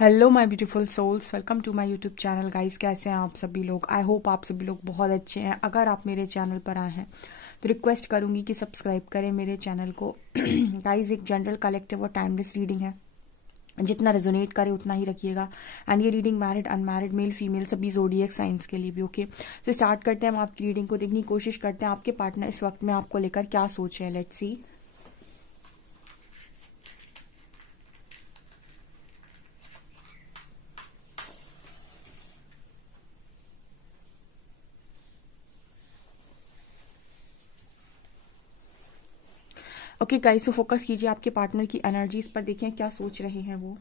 Hello my beautiful souls, welcome to my YouTube channel. Guys, कैसे हैं आप सभी लोग? आई होप आप सभी लोग बहुत अच्छे हैं। अगर आप मेरे चैनल पर आए हैं तो रिक्वेस्ट करूंगी कि सब्सक्राइब करें मेरे चैनल को। गाइस, एक जनरल कलेक्टिव और टाइमलेस रीडिंग है, जितना रेजोनेट करे उतना ही रखिएगा। एंड ये reading married, unmarried, male female सभी ज़ोडिएक साइंस के लिए भी। ओके, तो स्टार्ट करते हैं। हम आपकी रीडिंग को देखने की कोशिश करते हैं आपके पार्टनर इस वक्त में आपको लेकर क्या सोच रहे हैं। Let's see. ओके गाइस, तो फोकस कीजिए आपके पार्टनर की एनर्जीज पर, देखें क्या सोच रहे हैं वो।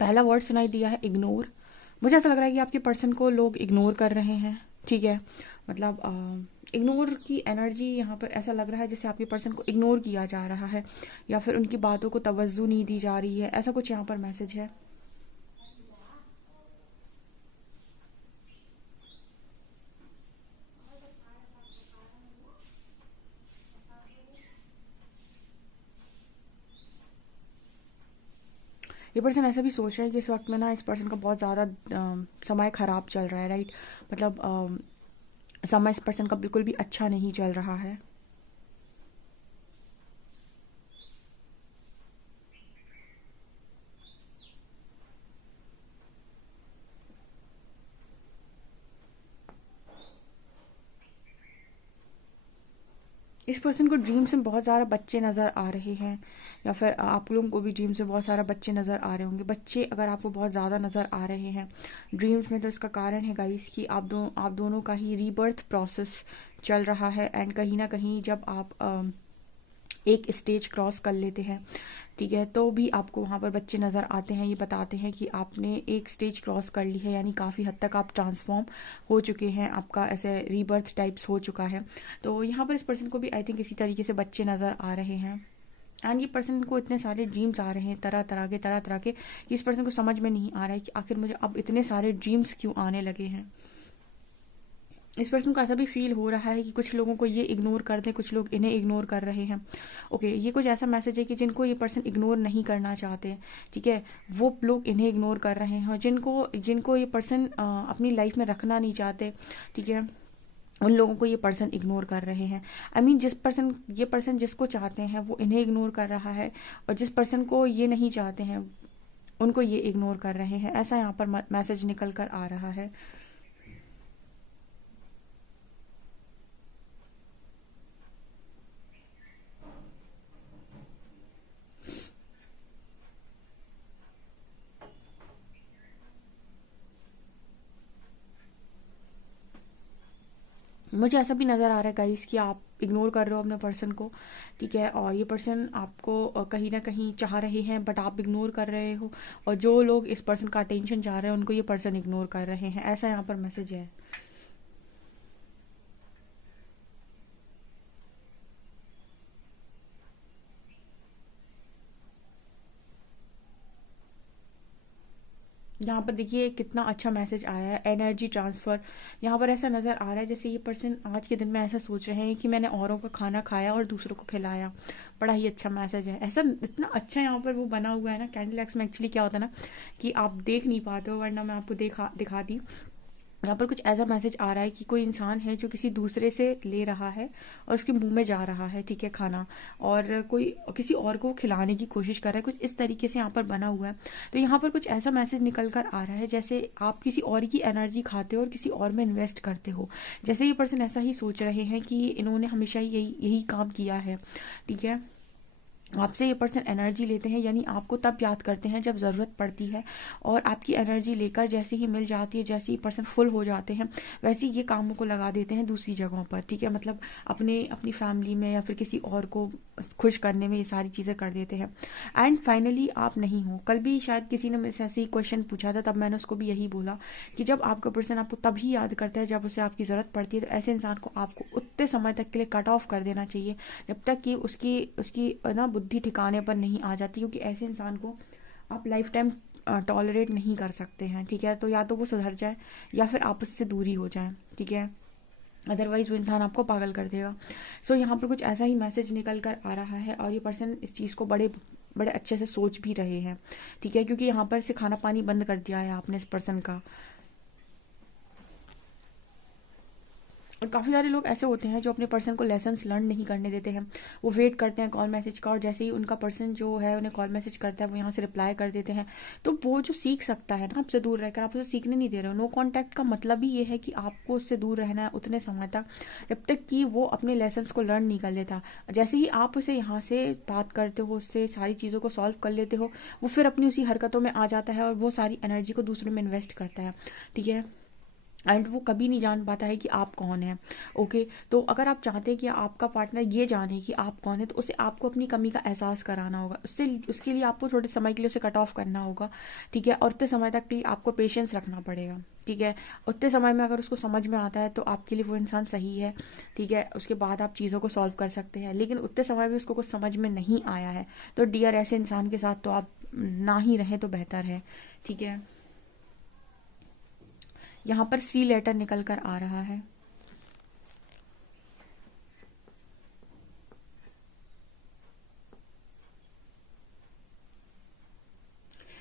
पहला वर्ड सुनाई दिया है इग्नोर। मुझे ऐसा लग रहा है कि आपके पर्सन को लोग इग्नोर कर रहे हैं। ठीक है, मतलब इग्नोर की एनर्जी यहाँ पर ऐसा लग रहा है जैसे आपके पर्सन को इग्नोर किया जा रहा है, या फिर उनकी बातों को तवज्जो नहीं दी जा रही है। ऐसा कुछ यहाँ पर मैसेज है। ये पर्सन ऐसा भी सोच रहा है कि इस वक्त में ना इस पर्सन का बहुत ज़्यादा समय खराब चल रहा है। राइट, मतलब समय इस पर्सन का बिल्कुल भी अच्छा नहीं चल रहा है। इस पर्सन को ड्रीम्स में बहुत ज़्यादा बच्चे नज़र आ रहे हैं, या फिर आप लोगों को भी ड्रीम्स में बहुत सारा बच्चे नज़र आ रहे होंगे। बच्चे अगर आपको बहुत ज़्यादा नज़र आ रहे हैं ड्रीम्स में, तो इसका कारण है गाइस कि आप दोनों का ही रीबर्थ प्रोसेस चल रहा है। एंड कहीं ना कहीं जब आप एक स्टेज क्रॉस कर लेते हैं, ठीक है, तो भी आपको वहाँ पर बच्चे नज़र आते हैं। ये बताते हैं कि आपने एक स्टेज क्रॉस कर ली है, यानी काफ़ी हद तक आप ट्रांसफॉर्म हो चुके हैं, आपका ऐसे रीबर्थ टाइप्स हो चुका है। तो यहाँ पर इस पर्सन को भी आई थिंक इसी तरीके से बच्चे नज़र आ रहे हैं। एंड ये पर्सन को इतने सारे ड्रीम्स आ रहे हैं, तरह तरह के इस पर्सन को समझ में नहीं आ रहा है कि आखिर मुझे अब इतने सारे ड्रीम्स क्यों आने लगे हैं। इस पर्सन को ऐसा भी फील हो रहा है कि कुछ लोगों को ये इग्नोर कर दें, कुछ लोग इन्हें इग्नोर कर रहे हैं। ओके, ये कुछ ऐसा मैसेज है कि जिनको ये पर्सन इग्नोर नहीं करना चाहते, ठीक है, वो लोग इन्हें इग्नोर कर रहे हैं। और जिनको जिनको ये पर्सन अपनी लाइफ में रखना नहीं चाहते, ठीक है, उन लोगों को ये पर्सन इग्नोर कर रहे हैं। आई मीन ये पर्सन जिसको चाहते हैं वो इन्हें इग्नोर कर रहा है, और जिस पर्सन को ये नहीं चाहते हैं उनको ये इग्नोर कर रहे हैं। ऐसा यहाँ पर मैसेज निकल कर आ रहा है। मुझे ऐसा भी नज़र आ रहा है गाइस कि आप इग्नोर कर रहे हो अपने पर्सन को, ठीक है, और ये पर्सन आपको कहीं ना कहीं चाह रहे हैं, बट आप इग्नोर कर रहे हो। और जो लोग इस पर्सन का अटेंशन चाह रहे हैं उनको ये पर्सन इग्नोर कर रहे हैं। ऐसा यहाँ पर मैसेज है। यहाँ पर देखिए कितना अच्छा मैसेज आया है, एनर्जी ट्रांसफर। यहाँ पर ऐसा नज़र आ रहा है जैसे ये पर्सन आज के दिन में ऐसा सोच रहे हैं कि मैंने औरों का खाना खाया और दूसरों को खिलाया। बड़ा ही अच्छा मैसेज है। ऐसा इतना अच्छा यहाँ पर वो बना हुआ है ना। कैंडल एक्स में एक्चुअली क्या होता है ना कि आप देख नहीं पाते हो, वरना मैं आपको दिखा दी। यहाँ पर कुछ ऐसा मैसेज आ रहा है कि कोई इंसान है जो किसी दूसरे से ले रहा है और उसके मुंह में जा रहा है, ठीक है, खाना, और कोई किसी और को खिलाने की कोशिश कर रहा है। कुछ इस तरीके से यहाँ पर बना हुआ है। तो यहाँ पर कुछ ऐसा मैसेज निकल कर आ रहा है जैसे आप किसी और की एनर्जी खाते हो और किसी और में इन्वेस्ट करते हो। जैसे ये पर्सन ऐसा ही सोच रहे हैं कि इन्होंने हमेशा ही यही काम किया है, ठीक है। आपसे ये पर्सन एनर्जी लेते हैं, यानी आपको तब याद करते हैं जब ज़रूरत पड़ती है, और आपकी एनर्जी लेकर जैसे ही मिल जाती है, जैसे ही पर्सन फुल हो जाते हैं, वैसे ही ये कामों को लगा देते हैं दूसरी जगहों पर, ठीक है। मतलब अपनी फैमिली में या फिर किसी और को खुश करने में ये सारी चीज़ें कर देते हैं। एंड फाइनली आप नहीं हो। कल भी शायद किसी ने मुझसे ऐसे ही क्वेश्चन पूछा था, तब मैंने उसको भी यही बोला कि जब आपका पर्सन आपको तभी याद करता है जब उसे आपकी ज़रूरत पड़ती है, तो ऐसे इंसान को आपको उतने समय तक के लिए कट ऑफ कर देना चाहिए जब तक कि उसकी उसकी ना बुद्धि ठिकाने पर नहीं आ जाती, क्योंकि ऐसे इंसान को आप लाइफ टाइम टॉलरेट नहीं कर सकते हैं, ठीक है। तो या तो वो सुधर जाए या फिर आप उससे दूरी हो जाए, ठीक है। अदरवाइज वो इंसान आपको पागल कर देगा। सो यहाँ पर कुछ ऐसा ही मैसेज निकल कर आ रहा है, और ये पर्सन इस चीज़ को बड़े बड़े अच्छे से सोच भी रहे हैं, ठीक है, क्योंकि यहाँ पर से खाना पानी बंद कर दिया है आपने इस पर्सन का। और काफ़ी सारे लोग ऐसे होते हैं जो अपने पर्सन को लेसन्स लर्न नहीं करने देते हैं। वो वेट करते हैं कॉल मैसेज का, और जैसे ही उनका पर्सन जो है उन्हें कॉल मैसेज करता है, वो यहाँ से रिप्लाई कर देते हैं। तो वो जो सीख सकता है ना आपसे दूर रहकर, आप उसे सीखने नहीं दे रहे हो। नो कॉन्टैक्ट का मतलब ही ये है कि आपको उससे दूर रहना है उतने समय तक जब तक कि वो अपने लेसन्स को लर्न नहीं कर लेता। जैसे ही आप उसे यहाँ से बात करते हो, उससे सारी चीज़ों को सॉल्व कर लेते हो, वो फिर अपनी उसी हरकतों में आ जाता है और वो सारी एनर्जी को दूसरों में इन्वेस्ट करता है, ठीक है। एंड वो कभी नहीं जान पाता है कि आप कौन हैं, ओके। तो अगर आप चाहते हैं कि आपका पार्टनर ये जाने कि आप कौन है, तो उसे आपको अपनी कमी का एहसास कराना होगा। उसके लिए आपको थोड़े समय के लिए उसे कट ऑफ करना होगा, ठीक है। और उतने समय तक के लिए आपको पेशेंस रखना पड़ेगा, ठीक है। उतने समय में अगर उसको समझ में आता है तो आपके लिए वो इंसान सही है, ठीक है। उसके बाद आप चीज़ों को सॉल्व कर सकते हैं। लेकिन उतने समय में उसको कुछ समझ में नहीं आया है, तो डियर ऐसे इंसान के साथ तो आप ना ही रहें तो बेहतर है, ठीक है। यहाँ पर सी लेटर निकल कर आ रहा है।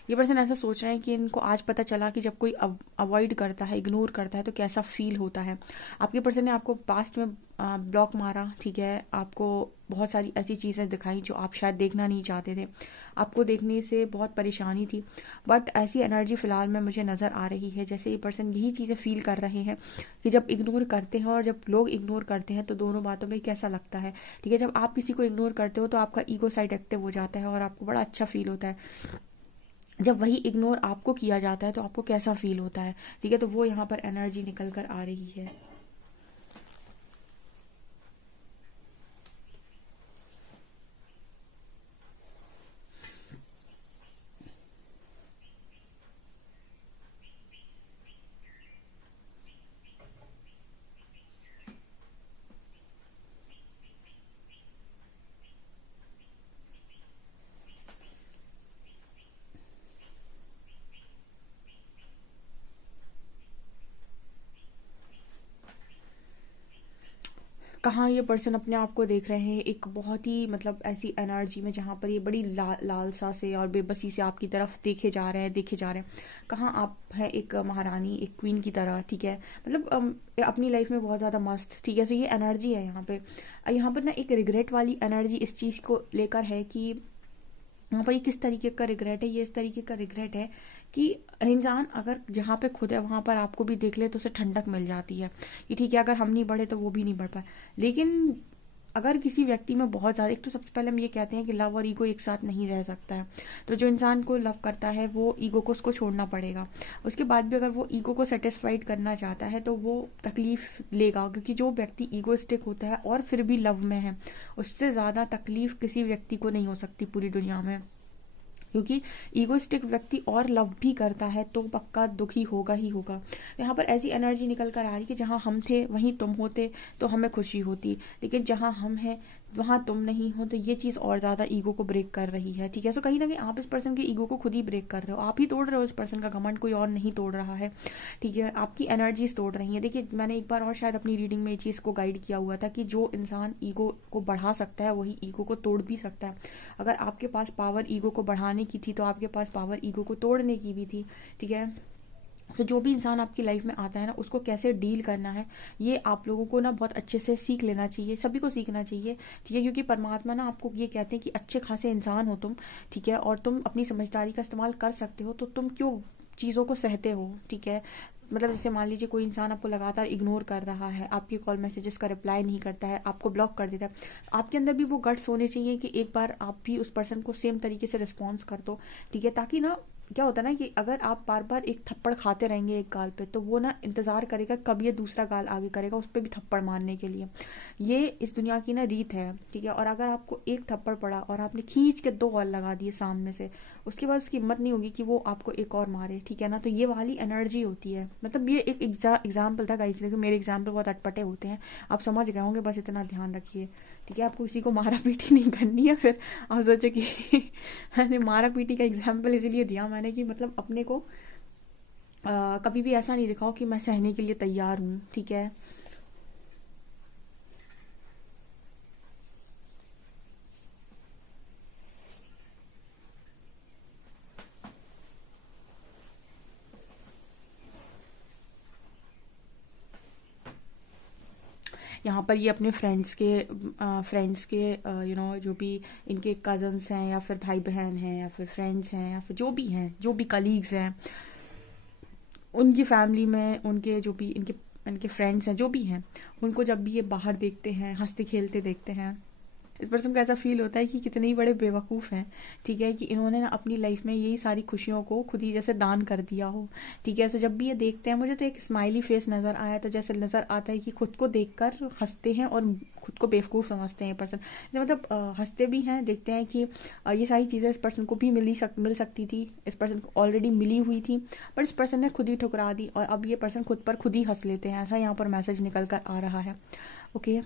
ये पर्सन ऐसा सोच रहे हैं कि इनको आज पता चला कि जब कोई अवॉइड करता है, इग्नोर करता है, तो कैसा फील होता है। आपके पर्सन ने आपको पास्ट में ब्लॉक मारा, ठीक है। आपको बहुत सारी ऐसी चीज़ें दिखाई जो आप शायद देखना नहीं चाहते थे, आपको देखने से बहुत परेशानी थी। बट ऐसी एनर्जी फ़िलहाल में मुझे नज़र आ रही है जैसे ये पर्सन यही चीज़ें फील कर रहे हैं कि जब इग्नोर करते हैं और जब लोग इग्नोर करते हैं तो दोनों बातों में कैसा लगता है, ठीक है। जब आप किसी को इग्नोर करते हो तो आपका ईगो साइड एक्टिव हो जाता है और आपको बड़ा अच्छा फील होता है। जब वही इग्नोर आपको किया जाता है तो आपको कैसा फील होता है, ठीक है। तो वो यहाँ पर एनर्जी निकल कर आ रही है। कहाँ ये पर्सन अपने आप को देख रहे हैं एक बहुत ही मतलब ऐसी एनर्जी में जहाँ पर ये बड़ी लालसा से और बेबसी से आपकी तरफ देखे जा रहे हैं। कहाँ आप हैं एक महारानी, एक क्वीन की तरह, ठीक है। मतलब अपनी लाइफ में बहुत ज़्यादा मस्त, ठीक है। सो ये एनर्जी है यहाँ पे। यहाँ पर ना एक रिग्रेट वाली एनर्जी इस चीज़ को लेकर है कि यहाँ पर ये किस तरीके का रिग्रेट है। ये इस तरीके का रिग्रेट है कि इंसान अगर जहाँ पे खुद है वहाँ पर आपको भी देख ले तो उसे ठंडक मिल जाती है कि ठीक है, अगर हम नहीं बढ़े तो वो भी नहीं बढ़ पाए। लेकिन अगर किसी व्यक्ति में बहुत ज़्यादा, एक तो सबसे पहले हम ये कहते हैं कि लव और ईगो एक साथ नहीं रह सकता है। तो जो इंसान को लव करता है वो ईगो को उसको छोड़ना पड़ेगा। उसके बाद भी अगर वो ईगो को सेटिस्फाइड करना चाहता है तो वो तकलीफ लेगा, क्योंकि जो व्यक्ति ईगोइस्टिक होता है और फिर भी लव में है, उससे ज़्यादा तकलीफ किसी व्यक्ति को नहीं हो सकती पूरी दुनिया में। क्योंकि ईगोइस्टिक व्यक्ति और लव भी करता है तो पक्का दुखी होगा ही होगा। यहाँ पर ऐसी एनर्जी निकल कर आ रही कि जहाँ हम थे वहीं तुम होते तो हमें खुशी होती, लेकिन जहाँ हम हैं वहाँ तुम नहीं हो, तो ये चीज़ और ज़्यादा ईगो को ब्रेक कर रही है, ठीक है। सो कहीं ना कहीं आप इस पर्सन के ईगो को खुद ही ब्रेक कर रहे हो, आप ही तोड़ रहे हो इस पर्सन का घमंड, कोई और नहीं तोड़ रहा है, ठीक है। आपकी एनर्जीज तोड़ रही है। देखिए मैंने एक बार और शायद अपनी रीडिंग में ये चीज़ को गाइड किया हुआ था कि जो इंसान ईगो को बढ़ा सकता है वही ईगो को तोड़ भी सकता है। अगर आपके पास पावर ईगो को बढ़ाने की थी तो आपके पास पावर ईगो को तोड़ने की भी थी, ठीक है। तो जो भी इंसान आपकी लाइफ में आता है ना, उसको कैसे डील करना है ये आप लोगों को ना बहुत अच्छे से सीख लेना चाहिए, सभी को सीखना चाहिए, ठीक है। क्योंकि परमात्मा ना आपको ये कहते हैं कि अच्छे खासे इंसान हो तुम, ठीक है, और तुम अपनी समझदारी का इस्तेमाल कर सकते हो, तो तुम क्यों चीज़ों को सहते हो, ठीक है। मतलब जैसे मान लीजिए कोई इंसान आपको लगातार इग्नोर कर रहा है, आपकी कॉल मैसेजेस का रिप्लाई नहीं करता है, आपको ब्लॉक कर देता है, आपके अंदर भी वो गट्स होने चाहिए कि एक बार आप भी उस पर्सन को सेम तरीके से रिस्पॉन्स कर दो, ठीक है। ताकि ना क्या होता है ना कि अगर आप बार बार एक थप्पड़ खाते रहेंगे एक गाल पे, तो वो ना इंतजार करेगा कब ये दूसरा गाल आगे करेगा उस पर भी थप्पड़ मारने के लिए। ये इस दुनिया की ना रीत है, ठीक है। और अगर आपको एक थप्पड़ पड़ा और आपने खींच के 2 और लगा दिए सामने से, उसके बाद उसकी हिम्मत नहीं होगी कि वो आपको एक और मारे, ठीक है ना। तो ये वाली एनर्जी होती है, मतलब ये एक एग्जाम्पल था गाइस, लेकिन मेरे एग्जाम्पल बहुत अटपटे होते हैं, आप समझ गए होंगे, बस इतना ध्यान रखिए, ठीक है। आपको किसी को मारा पीटी नहीं करनी है, फिर आप सोचे कि मैंने मारा पीटी का एग्जाम्पल इसीलिए दिया मैंने कि मतलब अपने को कभी भी ऐसा नहीं दिखाओ कि मैं सहने के लिए तैयार हूँ, ठीक है। यहाँ पर ये अपने फ्रेंड्स के जो भी इनके कजन्स हैं या फिर भाई बहन हैं या फिर फ्रेंड्स हैं या फिर जो भी हैं, जो भी कलीग्स हैं, उनकी फैमिली में उनके जो भी इनके इनके फ्रेंड्स हैं जो भी हैं, उनको जब भी ये बाहर देखते हैं हंसते खेलते देखते हैं, इस पर्सन को ऐसा फील होता है कि कितने ही बड़े बेवकूफ़ हैं, ठीक है, कि इन्होंने ना अपनी लाइफ में यही सारी खुशियों को खुद ही जैसे दान कर दिया हो, ठीक है। तो जब भी ये देखते हैं, मुझे तो एक स्माइली फेस नज़र आया, तो जैसे नज़र आता है कि खुद को देखकर हंसते हैं और खुद को बेवकूफ़ समझते हैं ये पर्सन, मतलब हंसते भी हैं, देखते हैं कि ये सारी चीज़ें इस पर्सन को भी मिल सकती थी, इस पर्सन को ऑलरेडी मिली हुई थी, पर इस पर्सन ने खुद ही ठुकरा दी और अब ये पर्सन खुद पर खुद ही हंस लेते हैं, ऐसा यहाँ पर मैसेज निकल कर आ रहा है। ओके,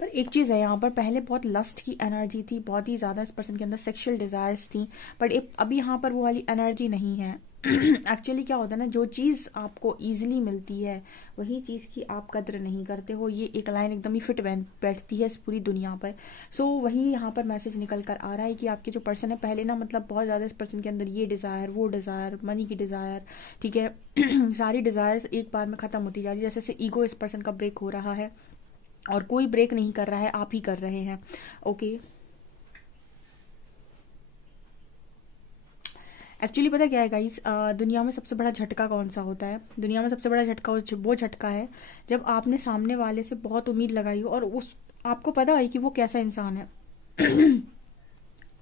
पर एक चीज़ है यहाँ पर, पहले बहुत लस्ट की एनर्जी थी, बहुत ही ज़्यादा इस पर्सन के अंदर सेक्सुअल डिज़ायर्स थी, बट अभी यहाँ पर वो वाली एनर्जी नहीं है। एक्चुअली क्या होता है ना, जो चीज़ आपको ईजिली मिलती है वही चीज़ की आप कद्र नहीं करते हो, ये एक लाइन एकदम ही फिट बैठती है इस पूरी दुनिया पर। सो वही यहाँ पर मैसेज निकल कर आ रहा है कि आपके जो पर्सन है पहले ना, मतलब बहुत ज़्यादा इस पर्सन के अंदर ये डिज़ायर, वो डिज़ायर, मनी की डिज़ायर, ठीक है, सारी डिज़ायर्स एक बार में ख़त्म होती जा रही है, जैसे ईगो इस पर्सन का ब्रेक हो रहा है और कोई ब्रेक नहीं कर रहा है, आप ही कर रहे हैं। ओके, एक्चुअली पता क्या है गाइस, दुनिया में सबसे बड़ा झटका कौन सा होता है? दुनिया में सबसे बड़ा झटका वो झटका है जब आपने सामने वाले से बहुत उम्मीद लगाई हो और उस आपको पता है कि वो कैसा इंसान है।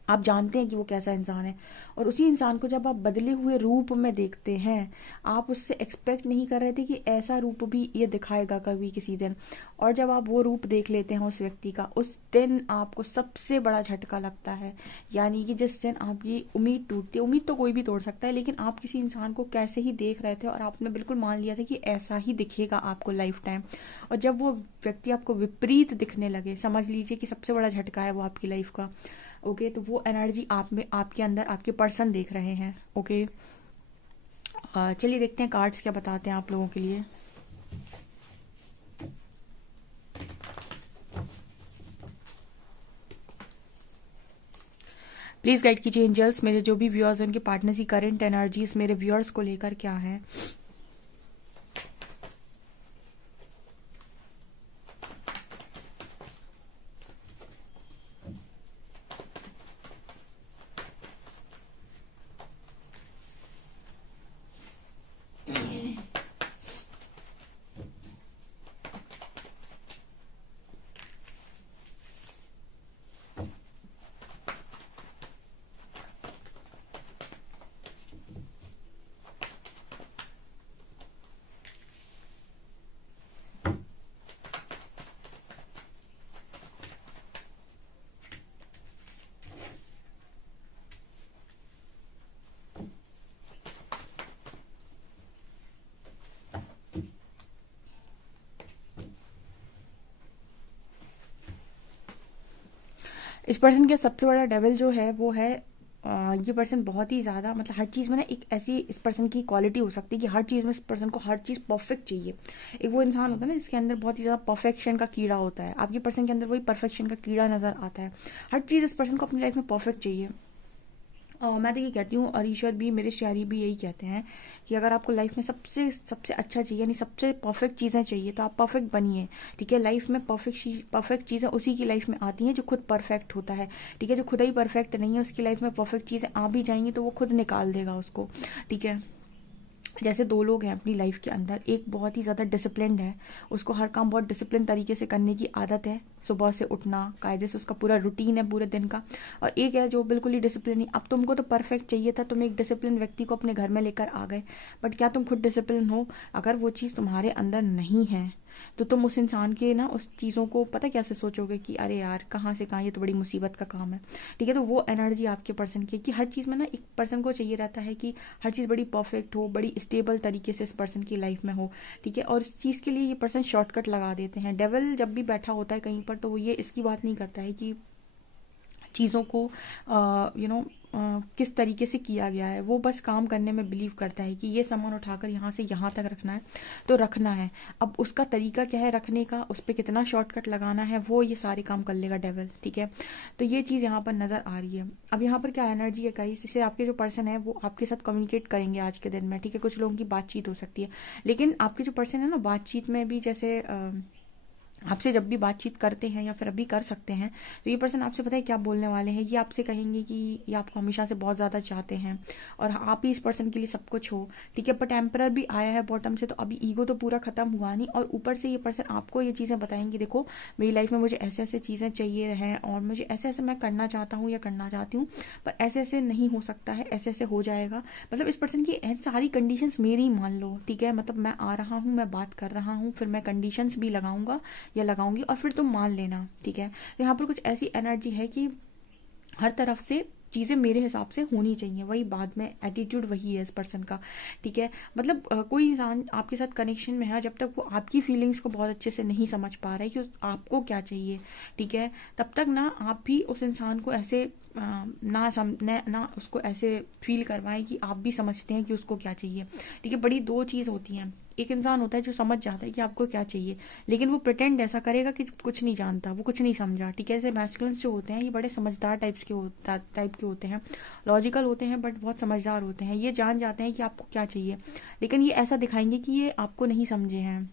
आप जानते हैं कि वो कैसा इंसान है, और उसी इंसान को जब आप बदले हुए रूप में देखते हैं, आप उससे एक्सपेक्ट नहीं कर रहे थे कि ऐसा रूप भी ये दिखाएगा कभी किसी दिन, और जब आप वो रूप देख लेते हैं उस व्यक्ति का, उस दिन आपको सबसे बड़ा झटका लगता है। यानी कि जिस दिन आपकी उम्मीद टूटती है, उम्मीद तो कोई भी तोड़ सकता है, लेकिन आप किसी इंसान को कैसे ही देख रहे थे और आपने बिल्कुल मान लिया था कि ऐसा ही दिखेगा आपको लाइफ टाइम, और जब वो व्यक्ति आपको विपरीत दिखने लगे, समझ लीजिए कि सबसे बड़ा झटका है वो आपकी लाइफ का। ओके, तो वो एनर्जी आप में, आपके अंदर आपके पर्सन देख रहे हैं। ओके, चलिए देखते हैं कार्ड्स क्या बताते हैं आप लोगों के लिए। प्लीज गाइड कीजिए एंजल्स, मेरे जो भी व्यूअर्स हैं उनके पार्टनर्स की करंट एनर्जीज मेरे व्यूअर्स को लेकर क्या है। इस पर्सन का सबसे बड़ा डेविल जो है वो है ये पर्सन बहुत ही ज़्यादा, मतलब हर चीज़ में ना एक ऐसी इस पर्सन की क्वालिटी हो सकती है कि हर चीज़ में इस पर्सन को हर चीज़ परफेक्ट चाहिए। एक वो इंसान होता है ना जिसके अंदर बहुत ही ज़्यादा परफेक्शन का कीड़ा होता है, आपके पर्सन के अंदर वही परफेक्शन का कीड़ा नज़र आता है। हर चीज़ इस पर्सन को अपनी लाइफ में परफेक्ट चाहिए। मैं तो ये कहती हूँ, और ईश्वर भी, मेरे शायरी भी यही कहते हैं कि अगर आपको लाइफ में सबसे सबसे अच्छा चाहिए, यानी सबसे परफेक्ट चीज़ें चाहिए, तो आप परफेक्ट बनिए। ठीक है, लाइफ में परफेक्ट चीज़ें उसी की लाइफ में आती हैं जो खुद परफेक्ट होता है। ठीक है, जो खुद ही परफेक्ट नहीं है उसकी लाइफ में परफेक्ट चीज़ें आ भी जाएंगी तो वो खुद निकाल देगा उसको। ठीक है, जैसे दो लोग हैं अपनी लाइफ के अंदर, एक बहुत ही ज़्यादा डिसिप्लिन्ड है, उसको हर काम बहुत डिसिप्लिन तरीके से करने की आदत है, सुबह से उठना कायदे से, उसका पूरा रूटीन है पूरे दिन का। और एक है जो बिल्कुल ही डिसिप्लिन नहीं। अब तुमको तो परफेक्ट चाहिए था, तुम एक डिसिप्लिन व्यक्ति को अपने घर में लेकर आ गए, बट क्या तुम खुद डिसिप्लिन हो? अगर वो चीज़ तुम्हारे अंदर नहीं है तो तुम उस इंसान के ना उस चीज़ों को पता कैसे सोचोगे कि अरे यार कहाँ से कहाँ, ये तो बड़ी मुसीबत का काम है। ठीक है, तो वो एनर्जी आपके पर्सन की, कि हर चीज़ में ना एक पर्सन को चाहिए रहता है कि हर चीज़ बड़ी परफेक्ट हो, बड़ी स्टेबल तरीके से इस पर्सन की लाइफ में हो। ठीक है, और इस चीज़ के लिए ये पर्सन शॉर्टकट लगा देते हैं। डेविल जब भी बैठा होता है कहीं पर तो वो ये इसकी बात नहीं करता है कि चीज़ों को किस तरीके से किया गया है, वो बस काम करने में बिलीव करता है कि ये सामान उठाकर यहाँ से यहाँ तक रखना है तो रखना है। अब उसका तरीका क्या है रखने का, उस पर कितना शॉर्टकट लगाना है, वो ये सारे काम कर लेगा डेविल। ठीक है, तो ये चीज़ यहाँ पर नज़र आ रही है। अब यहाँ पर क्या एनर्जी है गाइस, इससे आपके जो पर्सन है वो आपके साथ कम्युनिकेट करेंगे आज के दिन में। ठीक है, कुछ लोगों की बातचीत हो सकती है, लेकिन आपके जो पर्सन है ना, बातचीत में भी जैसे आपसे जब भी बातचीत करते हैं या फिर अभी कर सकते हैं, तो ये पर्सन आपसे पता है क्या बोलने वाले हैं, ये आपसे कहेंगे कि ये आपको हमेशा से बहुत ज़्यादा चाहते हैं और आप ही इस पर्सन के लिए सब कुछ हो। ठीक है, पर टेम्परर भी आया है बॉटम से, तो अभी ईगो तो पूरा खत्म हुआ नहीं, और ऊपर से ये पर्सन आपको ये चीज़ें बताएंगे, देखो मेरी लाइफ में मुझे ऐसे ऐसे चीज़ें चाहिए हैं और मुझे ऐसे ऐसे मैं करना चाहता हूँ या करना चाहती हूँ, पर ऐसे ऐसे नहीं हो सकता है, ऐसे ऐसे हो जाएगा। मतलब इस पर्सन की सारी कंडीशंस मेरी मान लो। ठीक है, मतलब मैं आ रहा हूँ, मैं बात कर रहा हूँ, फिर मैं कंडीशंस भी लगाऊंगा या लगाऊंगी और फिर तुम मान लेना। ठीक है, तो यहाँ पर कुछ ऐसी एनर्जी है कि हर तरफ से चीज़ें मेरे हिसाब से होनी चाहिए, वही बाद में एटीट्यूड वही है इस पर्सन का। ठीक है, मतलब कोई इंसान आपके साथ कनेक्शन में है, जब तक वो आपकी फीलिंग्स को बहुत अच्छे से नहीं समझ पा रहा है कि आपको क्या चाहिए, ठीक है, तब तक ना आप भी उस इंसान को ऐसे ना उसको ऐसे फील करवाएं कि आप भी समझते हैं कि उसको क्या चाहिए। ठीक है, बड़ी दो चीज़ होती हैं, एक इंसान होता है जो समझ जाता है कि आपको क्या चाहिए, लेकिन वो प्रिटेंड ऐसा करेगा कि कुछ नहीं जानता, वो कुछ नहीं समझा। ठीक है, ऐसे मैस्कुलिन्स जो होते हैं ये बड़े समझदार टाइप के होते हैं, लॉजिकल होते हैं बट बहुत समझदार होते हैं। ये जान जाते हैं कि आपको क्या चाहिए, लेकिन ये ऐसा दिखाएंगे कि ये आपको नहीं समझे हैं,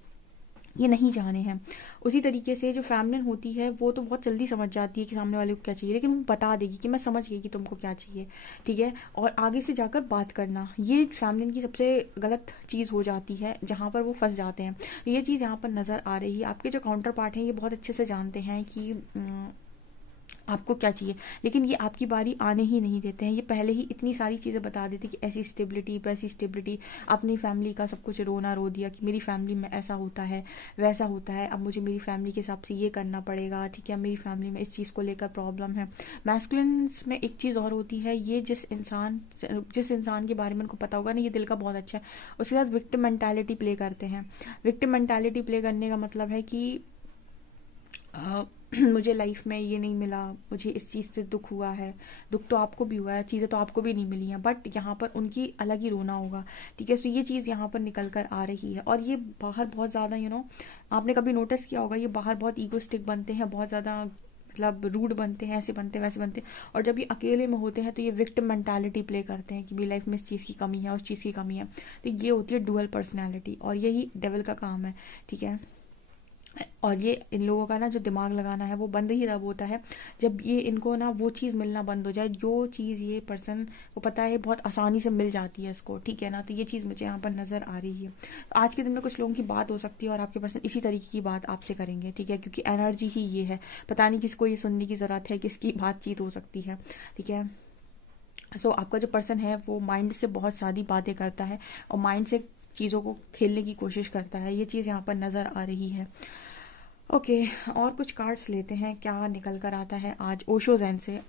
ये नहीं जाने हैं। उसी तरीके से जो फैमिलिन होती है वो तो बहुत जल्दी समझ जाती है कि सामने वाले को क्या चाहिए, लेकिन वो बता देगी कि मैं समझ गई कि तुमको क्या चाहिए। ठीक है, और आगे से जाकर बात करना, ये फैमिलिन की सबसे गलत चीज़ हो जाती है, जहाँ पर वो फंस जाते हैं। ये चीज़ यहाँ पर नज़र आ रही है। आपके जो काउंटर पार्ट हैं ये बहुत अच्छे से जानते हैं कि आपको क्या चाहिए, लेकिन ये आपकी बारी आने ही नहीं देते हैं। ये पहले ही इतनी सारी चीज़ें बता देते कि ऐसी स्टेबिलिटी वैसी स्टेबिलिटी, अपनी फैमिली का सब कुछ रोना रो दिया कि मेरी फैमिली में ऐसा होता है वैसा होता है, अब मुझे मेरी फैमिली के हिसाब से ये करना पड़ेगा। ठीक है, मेरी फैमिली में इस चीज़ को लेकर प्रॉब्लम है। मैस्कुलिन्स में एक चीज़ और होती है, ये जिस इंसान के बारे में उनको पता होगा ना ये दिल का बहुत अच्छा है, उसके साथ विक्टिम मेंटालिटी प्ले करते हैं। विक्टिम मेंटालिटी प्ले करने का मतलब है कि मुझे लाइफ में ये नहीं मिला, मुझे इस चीज़ से दुख हुआ है। दुख तो आपको भी हुआ है, चीज़ें तो आपको भी नहीं मिली हैं, बट यहाँ पर उनकी अलग ही रोना होगा। ठीक है, तो ये चीज़ यहाँ पर निकल कर आ रही है। और ये बाहर बहुत ज़्यादा आपने कभी नोटिस किया होगा, ये बाहर बहुत ईगोस्टिक बनते हैं, बहुत ज़्यादा मतलब रूड बनते हैं, ऐसे बनते हैं वैसे बनते हैं, और जब ये अकेले में होते हैं तो ये विक्टिम मेंटालिटी प्ले करते हैं कि मेरी लाइफ में इस चीज़ की कमी है, उस चीज़ की कमी है। तो ये होती है डुअल पर्सनैलिटी, और यही डेविल का काम है। ठीक है, और ये इन लोगों का ना जो दिमाग लगाना है वो बंद ही तब होता है जब ये इनको ना वो चीज़ मिलना बंद हो जाए, जो चीज़ ये पर्सन को पता है बहुत आसानी से मिल जाती है इसको। ठीक है ना, तो ये चीज़ मुझे यहाँ पर नज़र आ रही है। आज के दिन में कुछ लोगों की बात हो सकती है और आपके पर्सन इसी तरीके की बात आपसे करेंगे। ठीक है, क्योंकि एनर्जी ही ये है, पता नहीं किसको ये सुनने की ज़रूरत है, किसकी बातचीत हो सकती है। ठीक है, सो आपका जो पर्सन है वो माइंड से बहुत सारी बातें करता है और माइंड से चीज़ों को खेलने की कोशिश करता है, ये चीज़ यहाँ पर नज़र आ रही है। ओके, और कुछ कार्ड्स लेते हैं, क्या निकल कर आता है आज ओशो ज़ेन से।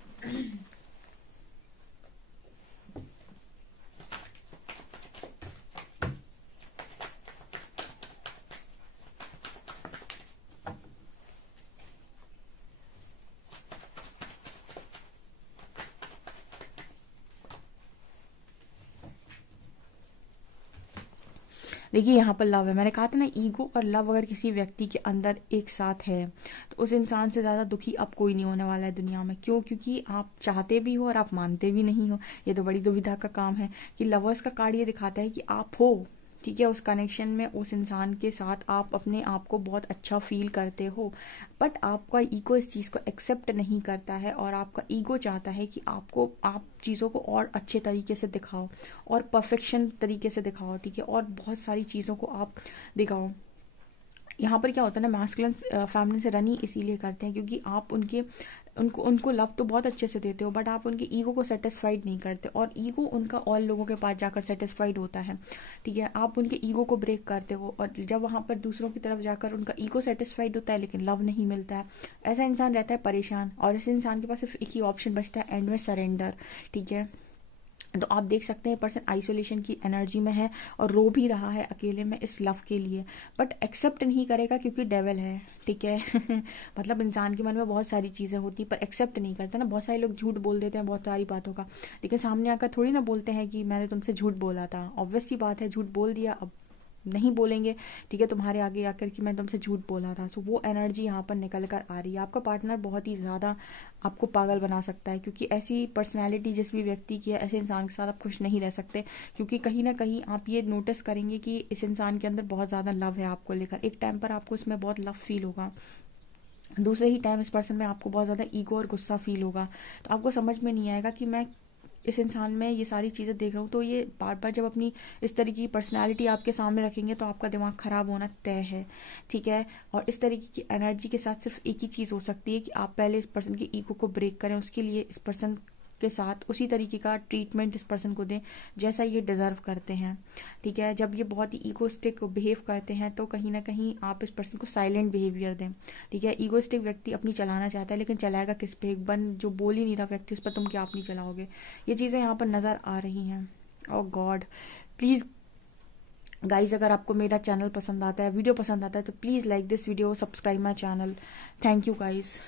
देखिए यहाँ पर लव है, मैंने कहा था ना, ईगो और लव अगर किसी व्यक्ति के अंदर एक साथ है तो उस इंसान से ज़्यादा दुखी अब कोई नहीं होने वाला है दुनिया में। क्यों? क्योंकि आप चाहते भी हो और आप मानते भी नहीं हो। ये तो बड़ी दुविधा का काम है कि लवर्स का कार्ड ये दिखाता है कि आप हो, ठीक है, उस कनेक्शन में, उस इंसान के साथ आप अपने आप को बहुत अच्छा फील करते हो, बट आपका ईगो इस चीज़ को एक्सेप्ट नहीं करता है और आपका ईगो चाहता है कि आप चीज़ों को और अच्छे तरीके से दिखाओ और परफेक्शन तरीके से दिखाओ, ठीक है, और बहुत सारी चीज़ों को आप दिखाओ। यहाँ पर क्या होता है ना, मैस्कुलिन फैमिली से रन ही इसीलिए करते हैं क्योंकि आप उनको लव तो बहुत अच्छे से देते हो, बट आप उनके ईगो को सेटिस्फाइड नहीं करते, और ईगो उनका और लोगों के पास जाकर सेटिस्फाइड होता है, ठीक है। आप उनके ईगो को ब्रेक करते हो और जब वहाँ पर दूसरों की तरफ जाकर उनका ईगो सेटिस्फाइड होता है लेकिन लव नहीं मिलता है, ऐसा इंसान रहता है परेशान, और इस इंसान के पास सिर्फ एक ही ऑप्शन बचता है एंड में, सरेंडर, ठीक है। तो आप देख सकते हैं पर्सन आइसोलेशन की एनर्जी में है और रो भी रहा है अकेले में इस लव के लिए, बट एक्सेप्ट नहीं करेगा क्योंकि डेविल है, ठीक है। मतलब इंसान के मन में बहुत सारी चीज़ें होती पर एक्सेप्ट नहीं करता ना। बहुत सारे लोग झूठ बोल देते हैं बहुत सारी बातों का, लेकिन सामने आकर थोड़ी ना बोलते हैं कि मैंने तुमसे झूठ बोला था। ऑब्वियस सी बात है, झूठ बोल दिया, अब नहीं बोलेंगे, ठीक है, तुम्हारे आगे आकर कि मैं तुमसे झूठ बोला था। सो वो एनर्जी यहाँ पर निकल कर आ रही है। आपका पार्टनर बहुत ही ज़्यादा आपको पागल बना सकता है क्योंकि ऐसी पर्सनैलिटी जिस भी व्यक्ति की है, ऐसे इंसान के साथ आप खुश नहीं रह सकते, क्योंकि कहीं ना कहीं आप ये नोटिस करेंगे कि इस इंसान के अंदर बहुत ज़्यादा लव है आपको लेकर। एक टाइम पर आपको इसमें बहुत लव फील होगा, दूसरे ही टाइम इस पर्सन में आपको बहुत ज़्यादा ईगो और गुस्सा फील होगा। तो आपको समझ में नहीं आएगा कि मैं इस इंसान में ये सारी चीज़ें देख रहा हूँ। तो ये बार बार जब अपनी इस तरीके की पर्सनालिटी आपके सामने रखेंगे तो आपका दिमाग खराब होना तय है, ठीक है। और इस तरीके की एनर्जी के साथ सिर्फ एक ही चीज़ हो सकती है कि आप पहले इस पर्सन के ईगो को ब्रेक करें, उसके लिए इस पर्सन के साथ उसी तरीके का ट्रीटमेंट इस पर्सन को दें जैसा ये डिजर्व करते हैं, ठीक है। जब ये बहुत ही ईगोस्टिक बिहेव करते हैं तो कहीं ना कहीं आप इस पर्सन को साइलेंट बिहेवियर दें, ठीक है। ईगोस्टिक व्यक्ति अपनी चलाना चाहता है लेकिन चलाएगा किस पे? एक बन जो बोल ही नहीं रहा व्यक्ति, उस पर तुम क्या अपनी चलाओगे? ये चीज़ें यहाँ पर नज़र आ रही हैं। ओह गॉड, प्लीज़ गाइज, अगर आपको मेरा चैनल पसंद आता है, वीडियो पसंद आता है, तो please like this video, subscribe my channel. Thank you guys.